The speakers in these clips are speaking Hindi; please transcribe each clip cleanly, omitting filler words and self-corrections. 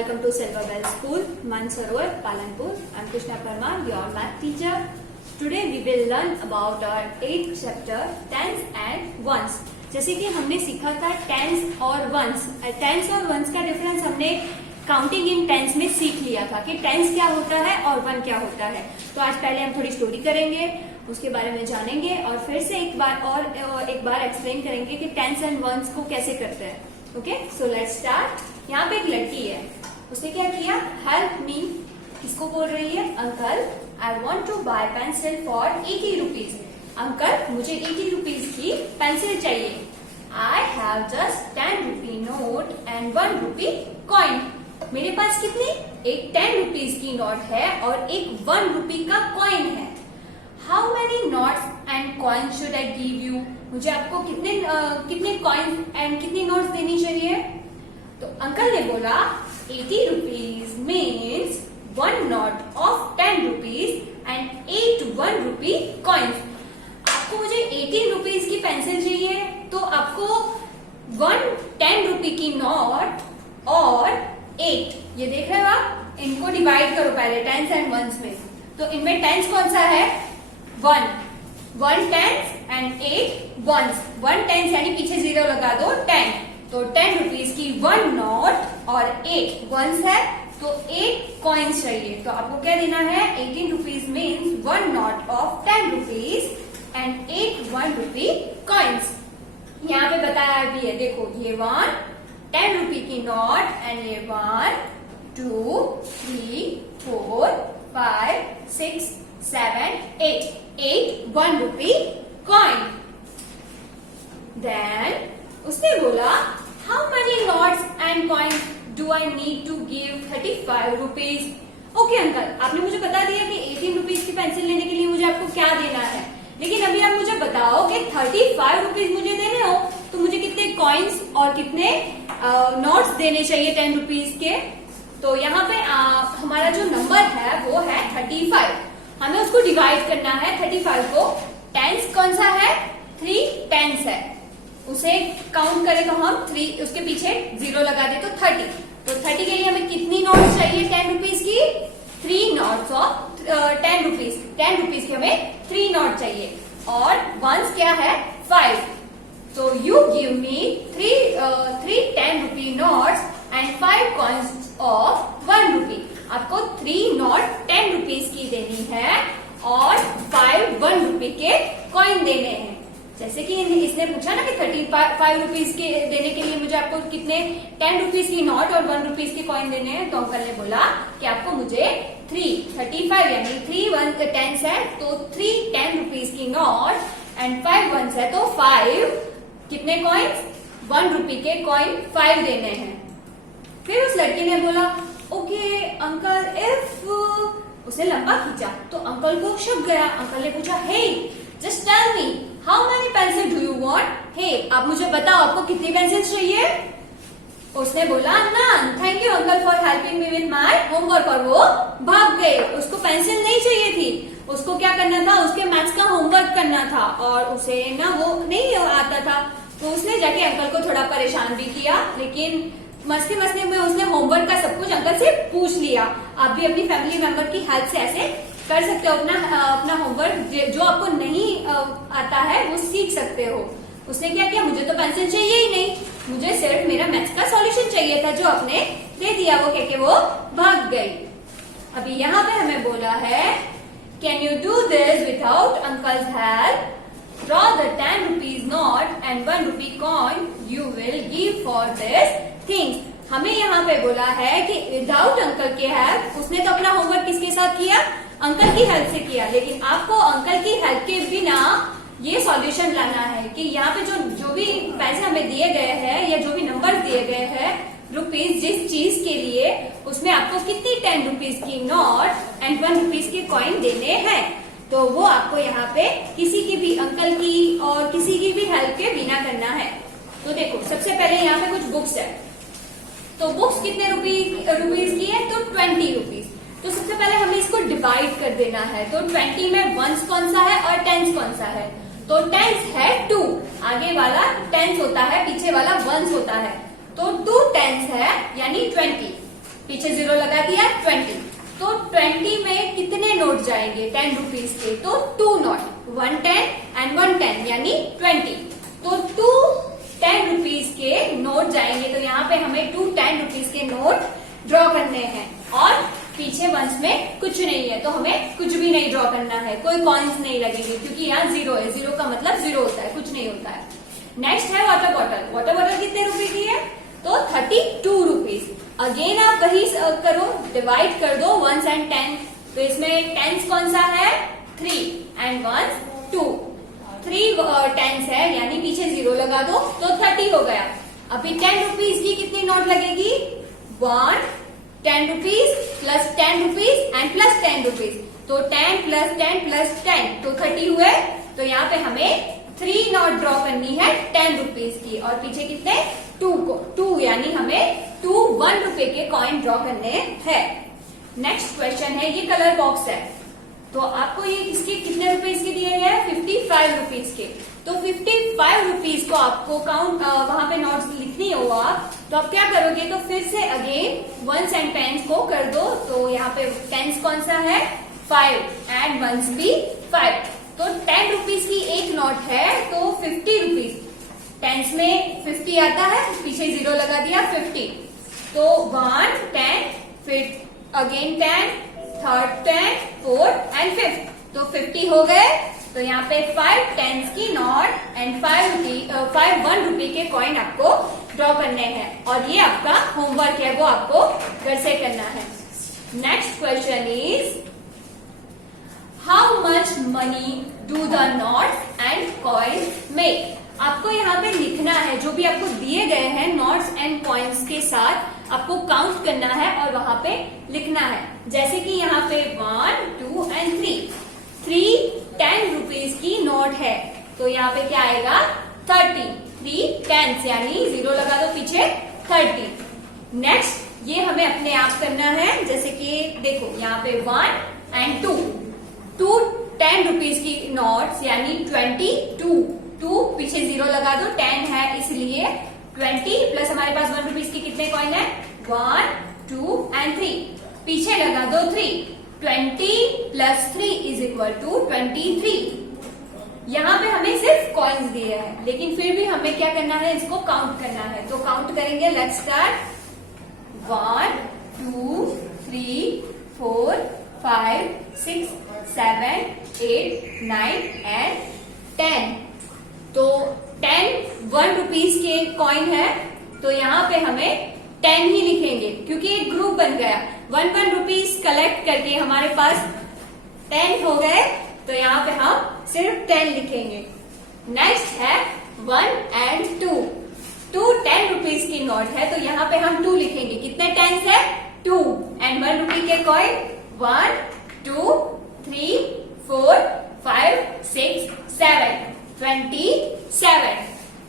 Welcome to Silver Bell School, Mansarovar, Palanpur. I'm Krishna Parmar, your math teacher. Today we will learn about our 8th chapter, tens and ones. जैसे कि हमने सीखा था टेंस और वंस. टेंस और वंस का डिफरेंस हमने काउंटिंग इन टेंस में सीख लिया था कि टेंस क्या होता है और वन क्या होता है. तो आज पहले हम थोड़ी स्टोरी करेंगे, उसके बारे में जानेंगे और फिर से एक बार एक्सप्लेन करेंगे कि टेंस एंड वंस को कैसे करते हैं. Okay, so let's start. यहाँ पे एक लड़की है, उसने क्या किया, हेल्प मी. किसको बोल रही है? Uncle, I want to buy pencil for 80 rupees. Uncle, मुझे 80 रुपीज की पेंसिल चाहिए. I have just 10 rupee note and 1 rupee coin. मेरे पास कितनी? एक 10 रुपीज की नोट है और एक 1 रुपी का कॉइन है. How many notes and coin should I give you? मुझे आपको कितने कॉइन एंड कितनी नोट्स देनी चाहिए? तो अंकल ने बोला 80 rupees means 1 note of 10 rupees and 8 1 rupee coins. आपको मुझे 18 रुपीज की पेंसिल चाहिए तो आपको 1 10 रुपी की नोट और 8, ये देख रहे हो आप, इनको डिवाइड करो पहले टेंस एंड वंस में. तो इनमें टेंस कौन सा है? 1 टेंस एंड 8 वंस. 1 टेंस यानी पीछे 0 लगा दो, 10. तो 10 रुपीज की 1 नोट और 8 वंस है तो 8 कॉइन्स चाहिए. तो आपको क्या देना है? 18 rupees means 1 note of 10 rupees and 8 1 rupee coins. यहाँ पे बताया भी है, देखो ये 1 10 रुपी की नोट एंड ये 1 2 3 4 5 6 7 8 1 रुपी कॉइन. देन उसने बोला how many notes and coins do I need to give 35 rupees. Okay uncle, आपने मुझे बता दिया कि 18 रुपीज की पेंसिल लेने के लिए मुझे आपको क्या देना है, लेकिन अभी आप मुझे बताओ कि 35 रुपीज मुझे देने हो तो मुझे कितने कॉइन्स और कितने नोट्स देने चाहिए 10 रुपीज के. तो यहाँ पे हमारा जो नंबर है वो है 35. हमें उसको डिवाइड करना है 35 को. टेंस कौन सा है? 3 टेंस है, उसे काउंट करें तो हम 3, उसके पीछे 0 लगा दे तो 30. तो 30 के लिए हमें कितनी नोट्स चाहिए 10 रुपीज की? 3 नोट्स ऑफ 10 रुपीज. 10 रुपीज के हमें 3 नोट चाहिए और वंस क्या है? 5. तो you give me 3 10 rupee notes and 5 coins of 1 रुपी. आपको 3 नोट 10 रुपीज की देनी है और 5 1 रुपी के कॉइन देने हैं. जैसे कि इसने पूछा ना कि 35 रुपीज के देने के लिए मुझे आपको कितने 10 रुपीज की नोट और 1 रुपीज के कॉइन देने हैं. तो अंकल ने बोला कि आपको मुझे 35 यानी 3 1 टेंस है तो 3 10 रुपीज की नोट एंड 5 वंस है तो 5 कितने कॉइन्स? 1 रुपी के कॉइन 5 देने हैं. फिर उस लड़की ने बोला ओके अंकल, इफ उसे लंबा खींचा तो अंकल को शक गया. अंकल ने पूछा hey just tell me how many pencil do you want. Hey, आप मुझे बताओ आपको कितनी पेंसिल चाहिए. उसने बोला none, thank you uncle for helping me with my homework. और वो भाग गए. उसको पेंसिल नहीं चाहिए थी, उसको क्या करना था? उसके मैथ्स का होमवर्क करना था और उसे ना वो नहीं आता था. तो उसने जाके अंकल को थोड़ा परेशान भी किया, लेकिन मस्ती मस्ती में उसने होमवर्क का सब कुछ अंकल से पूछ लिया. आप भी अपनी फैमिली मेंबर की हेल्प से ऐसे कर सकते हो. अपना होमवर्क जो आपको नहीं आता है वो सीख सकते हो. उसने क्या किया, मुझे तो पेंसिल चाहिए ही नहीं, मुझे सिर्फ मेरा मैथ्स का सॉल्यूशन चाहिए था जो आपने दे दिया. वो कह के वो भाग गई. अभी यहाँ पे हमें बोला है can you do this without uncle's help. Draw the 10 rupees note and 1 rupee coin you will give for this things. हमें यहाँ पे बोला है कि विदाउट अंकल के हेल्प. उसने तो अपना होमवर्क किसके साथ किया? अंकल की हेल्प से किया. लेकिन आपको अंकल की हेल्प के बिना ये सॉल्यूशन लाना है कि यहाँ पे जो भी पैसे हमें दिए गए हैं या जो भी नंबर दिए गए हैं रुपीज जिस चीज के लिए, उसमें आपको कितनी 10 रुपीज की नोट एंड 1 रुपीज के कॉइन देने हैं. तो वो आपको यहाँ पे किसी की भी, अंकल की और किसी की भी हेल्प के बिना करना है. तो देखो सबसे पहले यहाँ पे कुछ बुक्स है. तो बुक्स कितने रुपीज की है? तो 20 रुपीज. तो सबसे पहले हमें इसको डिवाइड कर देना है. तो 20 में वंस कौन सा है और टेंस कौन सा है? तो टेंस है 2, आगे वाला टेंस होता है, पीछे वाला वंस होता है. तो 2 टेंस है यानी 20. पीछे 0 लगा दिया 20। तो 20 में कितने नोट जाएंगे 10 रुपीज के? तो 2 नोट, 1 10 एंड 1 10 यानी 20। तो 2 10 रुपीज के नोट जाएंगे। तो यहाँ पे हमें 2 10 रुपीज के नोट ड्रॉ करने हैं और पीछे वंस में कुछ नहीं है, तो हमें कुछ भी नहीं ड्रॉ करना है, कोई कॉइन्स नहीं लगेंगे क्योंकि यहाँ 0 है। 0 का मतलब 0 होता है, कुछ नहीं होता है। नेक्स्ट है वाटर बॉटल। वाटर बॉटल कितने रुपए की है? तो 32 रुपीज। अगेन आप वही करो, डिवाइड कर दो 1s एंड 10। तो इसमें 10s कौन सा है? 3 एंड 1s 2। 3 10s है यानी पीछे 0 लगा दो तो 30 हो गया। अभी 10 रुपीज की कितनी नोट लगेगी? 1 10 rupees plus 10 rupees and plus 10 rupees. तो 10 प्लस 10 प्लस 10 तो 30 हुए। तो यहाँ पे हमें 3 नोट ड्रॉ करनी है 10 रुपीज की और पीछे कितने? 2 यानी हमें 2 1 रुपए के कॉइन ड्रॉ करने हैं। नेक्स्ट क्वेश्चन है, ये कलर बॉक्स है तो आपको ये इसके कितने रुपीज के दिए गए हैं? 55 रुपीज के। तो 55 रुपीज को आपको काउंट वहां पे नोट्स लिखनी होगा तो आप क्या करोगे? तो फिर से अगेन 1s एंड 10s को कर दो। तो यहाँ पे 10s कौन सा है? 5 एंड 1s भी 5। तो 10 रुपीज की एक नोट है तो 50 रुपीज। 10s में 50 आता है, पीछे 0 लगा दिया 50। तो 1 10 फिर again 10 third 10 fourth and 5th। तो 50 हो गए। तो यहाँ पे 5 10s की नोट एंड 5 1 रुपए के कॉइन आपको ड्रॉ करने हैं और ये आपका होमवर्क है, वो आपको घर से करना है। Next question is how much money do the notes and coins make? आपको यहाँ पे लिखना है, जो भी आपको दिए गए हैं नोट्स एंड कॉइन्स के साथ आपको काउंट करना है और वहां पे लिखना है। जैसे कि यहाँ पे 1 2 एंड 3 10 रुपीज की नोट है तो यहाँ पे क्या आएगा? 30। 3 10s यानी 0 लगा दो पीछे 30। नेक्स्ट ये हमें अपने आप करना है, जैसे कि देखो यहाँ पे 1 एंड 2 10 रुपीज की नोट्स यानी 22। 2 पीछे 0 लगा दो, 10 है इसलिए 20 प्लस हमारे पास 1 रुपीज की कितने कॉइन है? 1 2 एंड 3। पीछे लगा दो 3। 20 प्लस 3 इज इक्वल टू 23। यहाँ पे हमें सिर्फ कॉइन्स दिए हैं लेकिन फिर भी हमें क्या करना है? इसको काउंट करना है। तो काउंट करेंगे, लेट्स स्टार्ट। 1 2 3 4 5 6 7 8 9 एंड 10। तो 10 1 रुपीज के कॉइन है तो यहाँ पे हमें 10 ही लिखेंगे क्योंकि एक ग्रुप बन गया। 1 रुपीज कलेक्ट करके हमारे पास 10 हो गए तो यहाँ पे हम सिर्फ 10 लिखेंगे। नेक्स्ट है 1 एंड 2 10 रुपीज की नोट है तो यहाँ पे हम 2 लिखेंगे। कितने 10s है? 2 एंड 1 रुपी के coin 1 2 3 4 5 6 7 27।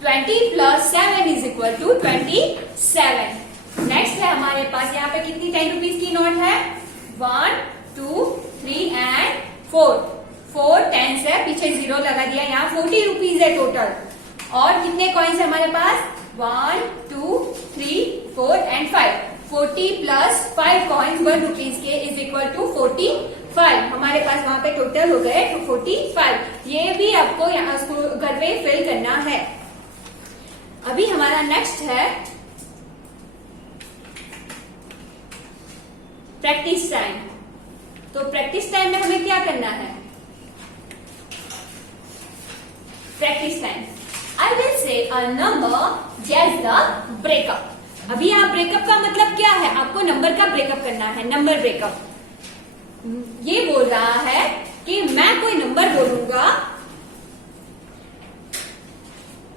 20 plus 7 is equal to 27। Next है हमारे पास यहाँ पे कितनी 10 रुपीज की नोट है? 1 2 3 एंड 4 10s है, पीछे 0 लगा दिया। यहाँ 40 रुपीज है टोटल। और कितने कॉइन्स है हमारे पास? 1 2 3 4 एंड 5। 40 प्लस 5 कॉइन्स 1 रुपीज के इज इक्वल टू 45। हमारे पास वहां पे टोटल हो गए 45। ये भी आपको यहाँ घर पे फिल करना है। अभी हमारा नेक्स्ट है प्रैक्टिस टाइम। तो प्रैक्टिस टाइम में हमें क्या करना है? Practice time I will say a number jazz the breakup. अभी यहाँ ब्रेकअप का मतलब क्या है? आपको नंबर का ब्रेकअप करना है, नंबर ब्रेकअप। ये बोल रहा है कि मैं कोई नंबर बोलूंगा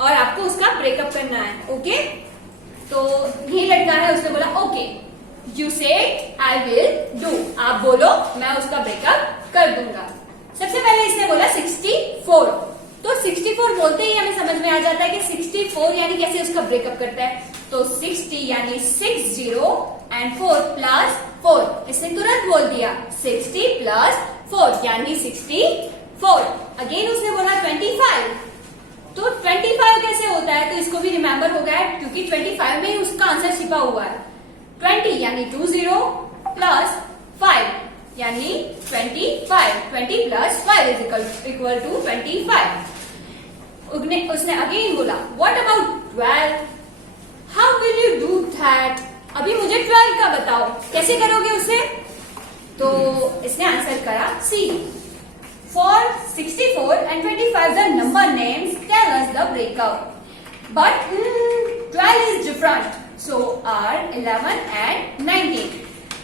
और आपको उसका ब्रेकअप करना है। ओके, तो ये लड़का है, उसने बोला ओके। यू से आई विल डू, आप बोलो मैं उसका ब्रेकअप कर दूंगा। सबसे पहले इसने बोला 64। तो 64 बोलते ही हमें समझ में आ जाता है कि 64 यानी कैसे उसका ब्रेकअप करता है। तो 60 यानी 60 एंड 4 प्लस 4। इसने तुरंत बोल दिया 60 प्लस 4 यानी 64। अगेन उसने बोला 25। तो 25 कैसे होता है? तो इसको भी रिमेम्बर हो गया क्योंकि 25 में ही उसका आंसर छिपा हुआ है। 20 यानी 20 प्लस 5 यानी 25, 20 प्लस 5 इज इक्वल टू 25। उसने अगेन बोला what about 12, how will you do that, अभी मुझे 12 का बताओ, कैसे करोगे उसे? तो इसने आंसर करा सी, for 64 and 25 the number names tell us the breakup, but 12 is different, so are 11 and 19।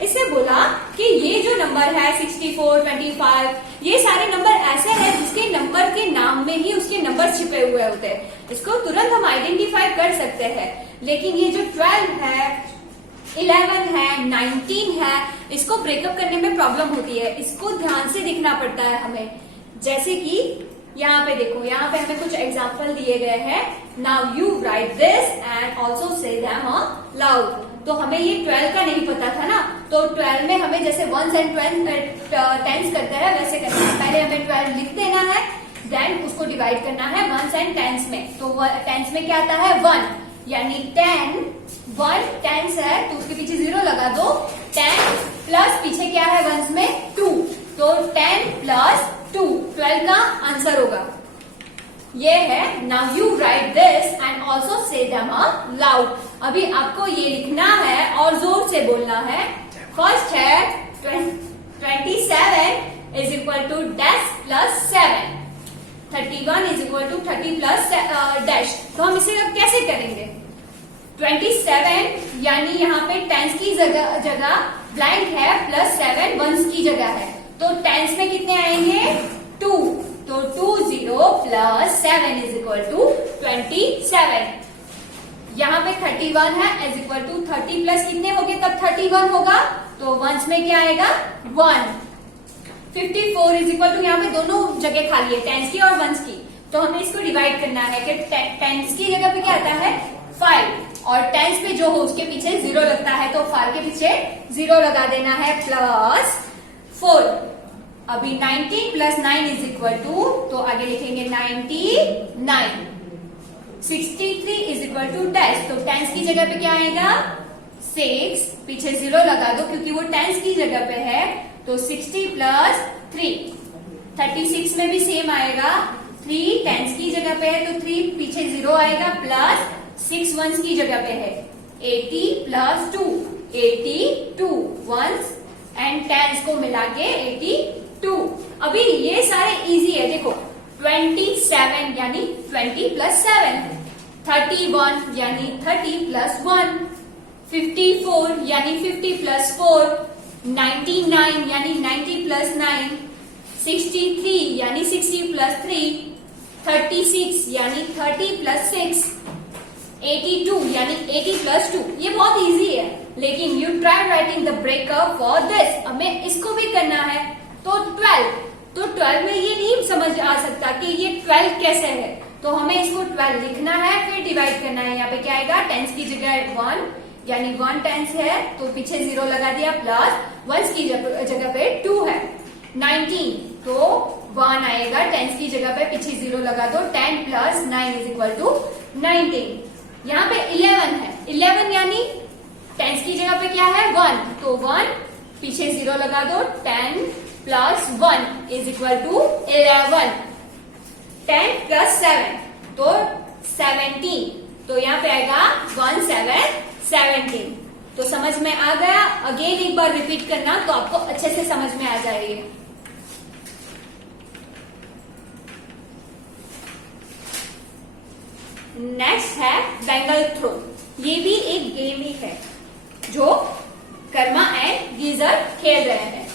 इससे बोला कि ये जो नंबर है 64, 25, ये सारे नंबर ऐसे हैं जिसके नंबर के नाम में ही उसके नंबर छिपे हुए होते हैं, इसको तुरंत हम आइडेंटिफाई कर सकते हैं। लेकिन ये जो 12 है, 11 है, 19 है, इसको ब्रेकअप करने में प्रॉब्लम होती है, इसको ध्यान से देखना पड़ता है हमें। जैसे कि यहाँ पे देखो, यहाँ पे हमें कुछ एग्जाम्पल दिए गए हैं। Now you right this and also say them loud. तो हमें ये 12 का नहीं पता था ना, तो 12 में हमें जैसे वंस एंड टेंस करते हैं वैसे करना है। पहले हमें 12 लिख देना है, देन उसको डिवाइड करना है वंस एंड टेंस में। तो टेंस में क्या आता है 1, यानी 10, 1 टेंस है तो उसके पीछे 0 लगा दो, 10 प्लस पीछे क्या है वंस में 2, तो 10 प्लस 2 12 का आंसर होगा। ये है now you right this and also say them loud. अभी आपको ये लिखना है और जोर से बोलना है। फर्स्ट है 27 is equal to dash plus 7, 31 is equal to 30 plus dash. तो हम इसे अब कैसे करेंगे? 27 यानी यहाँ पे टेंस की जगह ब्लैंक है, प्लस 7 वंस की जगह है, तो टेंस में कितने आएंगे 2, तो 20 प्लस 7 इज इक्वल टू 27। यहाँ पे 31 है इज इक्वल टू 30 प्लस कितने होंगे तब 31 होगा, तो वंस में क्या आएगा 1। 54 इज इक्वल टू, यहाँ पे दोनों जगह खाली है, टेंस की और वंस की, तो हमें इसको डिवाइड करना है कि टेंस की जगह पे क्या आता है 5 और टेंस पे जो हो उसके पीछे 0 लगता है, तो 5 के पीछे 0 लगा देना है प्लस 4। अभी 19 प्लस 9 इज इक्वल टू, तो आगे लिखेंगे 99। 63 इज इक्वल टू डैश, तो टेंस की जगह पे क्या आएगा 6, पीछे 0 लगा दो क्योंकि वो टेंस की जगह पे है, तो 60 प्लस 3। 36 में भी सेम आएगा, 3 टेंस की जगह पे है तो 3 पीछे 0 आएगा, प्लस 6 वंस की जगह पे है। 80 प्लस 2, 82 वंस एंड टेंस को मिला के 82। अभी ये सारे इजी है, देखो 27 यानी 20 प्लस 7, 31 यानी 30 प्लस 1, 54 यानी 50 प्लस 4, 99 यानी 90 प्लस 9, 63 यानी 60 प्लस 3, 36 यानी 30 प्लस 6, 82 यानी 80 प्लस 2। ये बहुत इजी है, लेकिन you try writing the breakup for this. हमें इसको भी करना है, तो 12, तो 12 में ये नहीं समझ आ सकता कि ये 12 कैसे है, तो हमें इसको 12 लिखना है, फिर डिवाइड करना है। यहाँ पे क्या आएगा, टेंस की जगह 1 यानी 1 टेंस है तो पीछे 0 लगा दिया, प्लस वंस की जगह पे 2 है। 19 तो 1 आएगा, टेंस की जगह पे पीछे 0 लगा दो, 10 प्लस 9 इज इक्वल टू 19। यहाँ पे 11 है, 11 यानी टेंस की जगह पे क्या है 1, तो 1 पीछे 0 लगा दो, 10 plus 1 is equal to 11। 10 plus 7 तो 17, तो यहाँ पे आएगा 1 7 17। तो समझ में आ गया? अगेन एक बार रिपीट करना तो आपको अच्छे से समझ में आ जाएगी। नेक्स्ट है बेंगल थ्रो। ये भी एक गेम ही है जो कर्मा एंड गीजर खेल रहे हैं।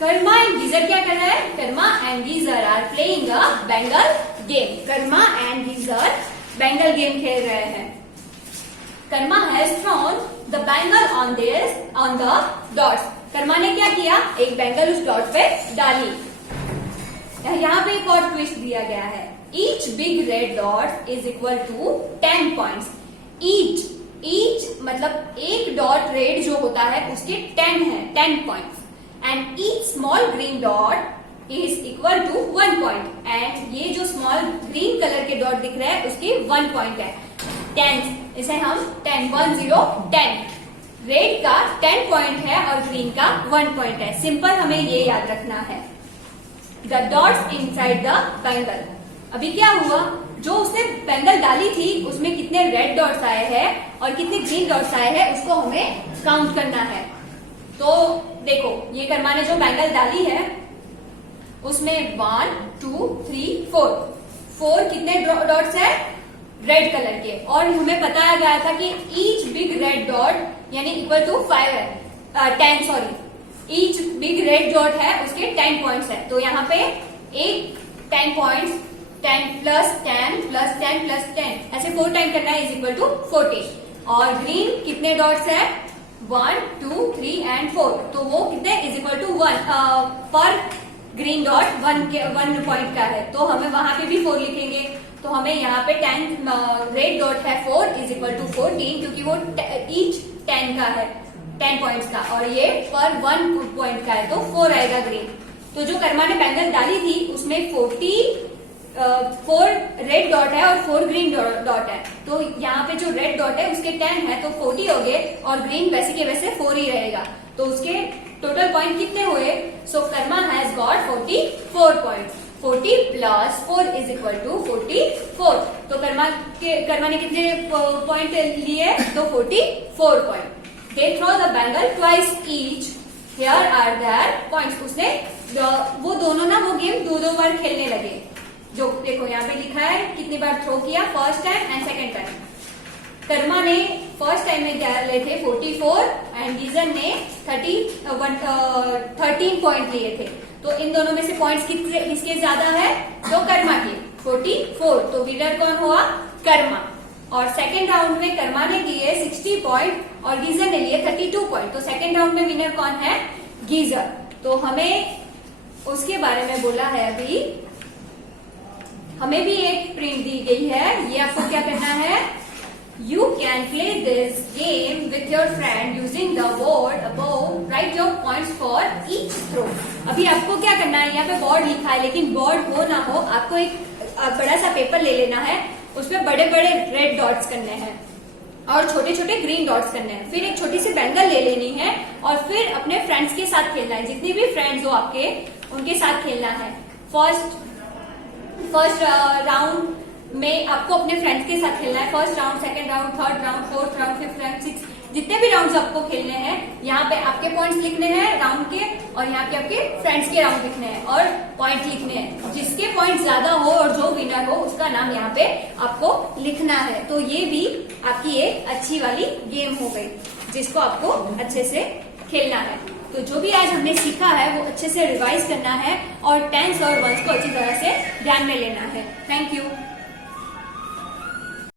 कर्मा एंड गीजर क्या कर रहे हैं? Karma and Geezer are playing a bangle game. Karma and Geezer bangle game खेल रहे हैं। Karma has thrown the bangle on the dots. Karma ने क्या किया? एक बैंगल उस डॉट पे डाली। यहाँ पे एक और ट्विस्ट दिया गया है। Each big red dot is equal to 10 points. Each मतलब एक डॉट रेड जो होता है उसके 10 है, 10 points. And each small green dot is equal to 1 point. And ये जो स्मॉल ग्रीन कलर के डॉट दिख रहे हैं उसके 1 पॉइंट है। 10, इसे हम 10 10 10 रेड का 10 पॉइंट है और ग्रीन का 1 पॉइंट है। सिंपल हमें ये याद रखना है। The dots inside the bangle. अभी क्या हुआ, जो उसने बैंगल डाली थी उसमें कितने रेड डॉट्स आए हैं और कितने ग्रीन डॉट्स आए हैं उसको हमें काउंट करना है। तो देखो, ये कर्मा ने जो बैंगल डाली है उसमें 1 2 3 4 कितने डॉट्स है रेड कलर के, और हमें बताया गया था कि ईच बिग रेड डॉट यानी इक्वल टू 5 है 10 sorry each big red dot है उसके 10 पॉइंट्स है। तो यहाँ पे एक 10 पॉइंट्स 10 प्लस 10 प्लस 10 प्लस 10 ऐसे 4 टाइम करना है इज इक्वल टू 40। और ग्रीन कितने डॉट्स है 1 2 3 एंड 4, तो वो कितने इज इक्वल टू 1 पर ग्रीन डॉट 1 पॉइंट का है, तो हमें वहां पे भी 4 लिखेंगे। तो हमें यहाँ पे 10 रेड डॉट है 4 इज इक्वल टू 14, क्योंकि वो ईच 10 का है 10 पॉइंट्स का, और ये पर 1 पॉइंट का है तो 4 आएगा ग्रीन। तो जो कर्मा ने बैंगल डाली थी उसमें 4 रेड डॉट है और 4 ग्रीन डॉट है, तो यहाँ पे जो रेड डॉट है उसके 10 है तो 40 हो गए, और ग्रीन वैसे के वैसे 4 ही रहेगा। तो उसके टोटल पॉइंट कितने हुए, so Karma has got 44 point. 40 plus 4 is equal to 44। तो कर्मा ने कितने पॉइंट लिए, तो 44 point. They throw the bangle twice each, here are their points. उसने वो दोनों ना वो गेम 2-2 बार खेलने लगे। जो देखो यहाँ पे लिखा है कितनी बार थ्रो किया, first time and second time. Karma ने फर्स्ट टाइम में डाले थे 44 एंड गीजर ने 13 पॉइंट लिए थे। तो इन दोनों में से पॉइंट्स किसके ज्यादा है, तो कर्मा के 44, तो विनर कौन हुआ, कर्मा। और सेकेंड राउंड में कर्मा ने लिए 60 पॉइंट और गीजर ने लिए 32 पॉइंट, तो सेकेंड राउंड में विनर कौन है, गीजर। तो हमें उसके बारे में बोला है अभी, हमें भी एक प्रिंट दी गई है। ये आपको क्या करना है, You can play this game with your friend using the board above. Write your points for each throw. अभी आपको क्या करना है, यहाँ पे बोर्ड लिखा है लेकिन बोर्ड हो ना हो आपको एक बड़ा सा पेपर ले लेना है, उसमें बड़े बड़े रेड डॉट्स करने हैं और छोटे छोटे ग्रीन डॉट्स करने हैं। फिर एक छोटी सी बैंगल ले लेनी है और फिर अपने फ्रेंड्स के साथ खेलना है, जितने भी फ्रेंड्स हो आपके उनके साथ खेलना है। फर्स्ट राउंड में आपको अपने फ्रेंड्स के साथ खेलना है। First round, second round, third round, fourth round, fifth round, six, जितने भी राउंड्स आपको खेलने हैं, यहाँ पे आपके पॉइंट्स लिखने हैं राउंड के, और यहाँ पे आपके फ्रेंड्स के राउंड लिखने हैं और पॉइंट लिखने हैं। जिसके पॉइंट ज्यादा हो और जो विनर हो उसका नाम यहाँ पे आपको लिखना है। तो ये भी आपकी एक अच्छी वाली गेम हो गई जिसको आपको अच्छे से खेलना है। तो जो भी आज हमने सीखा है वो अच्छे से रिवाइज करना है और टेंस और वंस को अच्छी तरह से ध्यान में लेना है। Thank you.